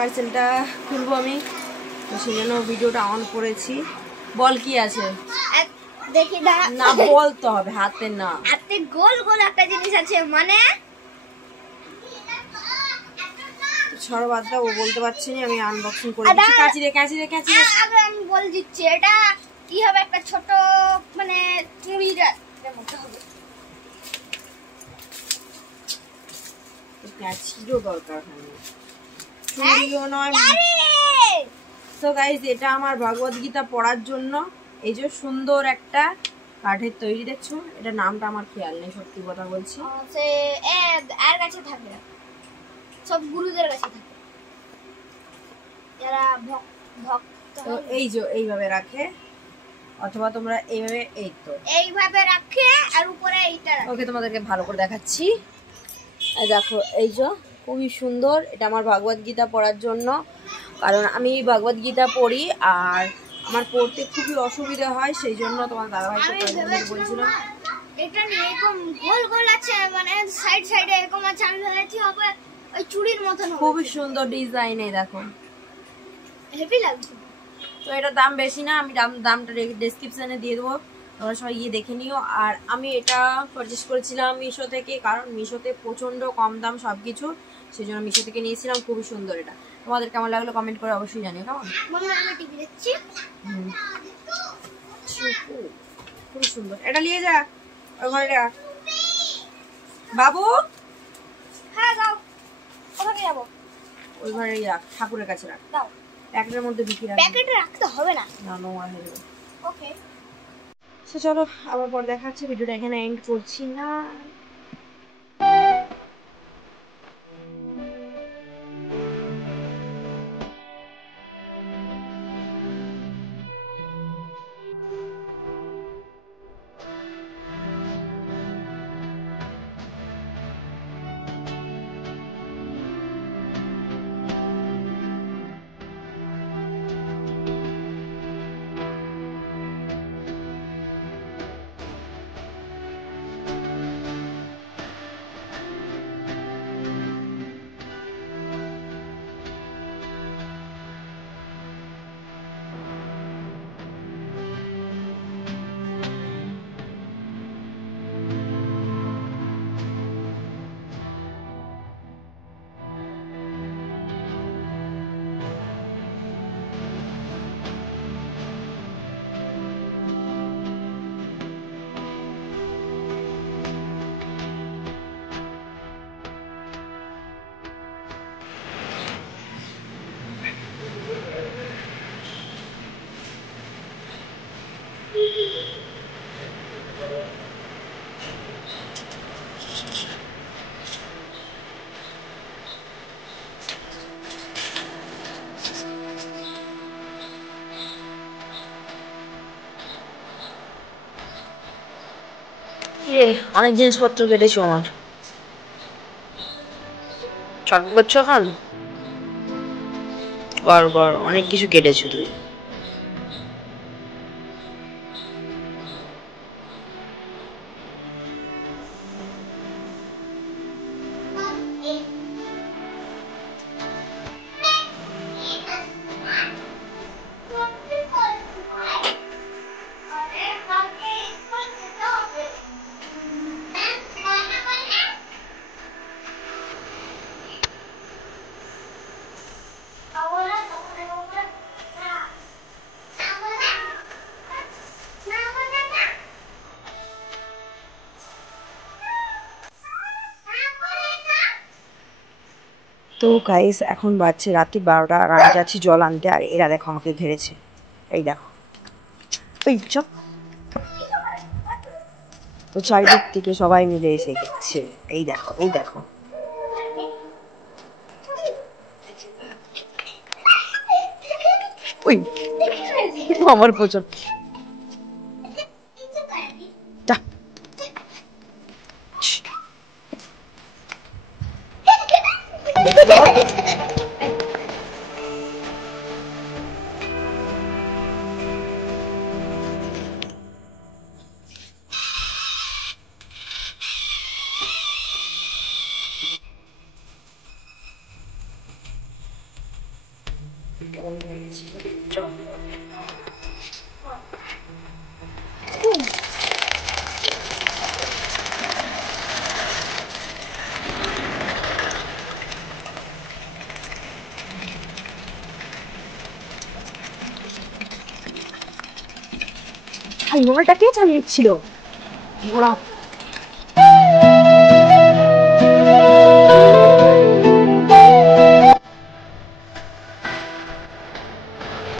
পার্সেলটা খুলবো আমি, তো সেই জন্য ভিডিওটা অন করেছি। বল কি আছে দেখি না, বলতে হবে, হাতে না, হাতে গোল গোল একটা জিনিস আছে, মানে সরবাদটা ও বলতে পারছি না, আমি আনবক্সিং করে দিচ্ছি। কাঁচি রে আগে আমি বল দিচ্ছি, এটা কি হবে, একটা ছোট মানে চুড়ির মতো হবে। কাঁচিরও দরকার হয় না, চুড়িও নয়। সো গাইস, এটা আমার ভগবত গীতা পড়ার জন্য এই যে সুন্দর একটা কাঠের তৈরি দেখছো, এটা নামটা আমার খেয়াল নেই, সত্যি কথা বলছি। সে এর কাছে থাকে না, সব গুরুদের কাছে থাকে, যারা ভক্ত। তো এই যে এইভাবে রাখে, অথবা তোমরা এইভাবে, এইভাবে রাখে, আর উপরে এইটা রাখে। ওকে, তোমাদেরকে ভালো করে দেখাচ্ছি। এই দেখো, এই যে খুবই সুন্দর, এটা আমার ভগবত গীতা পড়ার জন্য, কারণ আমি ভগবত গীতা পড়ি আর আমার পড়তে খুবই অসুবিধা হয়, সেই জন্য তোমার দাদাভাইকে বলছিলাম। এটা এরকম গোল গোল আছে, মানে সাইড সাইডে এরকম আছে, আমি ভেবেছি হবে ওই চুড়ির মতন। খুবই সুন্দর ডিজাইন, এই দেখো, হেভি লাগছে। তো এটার দাম বেশি না, আমি দামটা ডেসক্রিপশনে দিয়ে দেবো, তোমরা সবাই গিয়ে দেখে নিও। আর আমি এটা পারচেস করেছিলাম মিশো থেকে, কারণ মিশোতে প্রচন্ড কম দাম সবকিছু, সেই জন্য মিশো থেকে নিয়েছিলাম। খুবই সুন্দর এটা, তোমাদের কেমন লাগলো কমেন্ট করে অবশ্যই জানিও। কেমন, খুবই সুন্দর, এটা নিয়ে যা ওই ঘরে রাখ বাবু। হ্যাঁ দাও, ওখানে যাবো, ওই ঘরে রাখ, ঠাকুরের কাছে রাখ, দাও। প্যাকেটের মধ্যে ঢুকিয়ে রাখ, প্যাকেটে রাখতে হবে না, না নোংরা হয়ে যাবে। ওকে, তো চলো আবার পর দেখা হচ্ছে, ভিডিওটা এখানে এন্ড করছি না। অনেক জিনিসপত্র কেটেছো আমার, ছক করছো এখন, কর অনেক কিছু কেটেছো তুই। তো গাইস, এখন বাজছে রাত্রি 12টা, আর আমি যাচ্ছি জল আনতে, আর এরা দেখো আমাকে ঘিরেছে, এই দেখো, এই চপ, তো চারিদিক থেকে সবাই মিলে এসে গেছে, এই দেখো এই দেখো, ওই আমার প্রচুর মোবাইলটা কে চালিয়েছিল? ওরা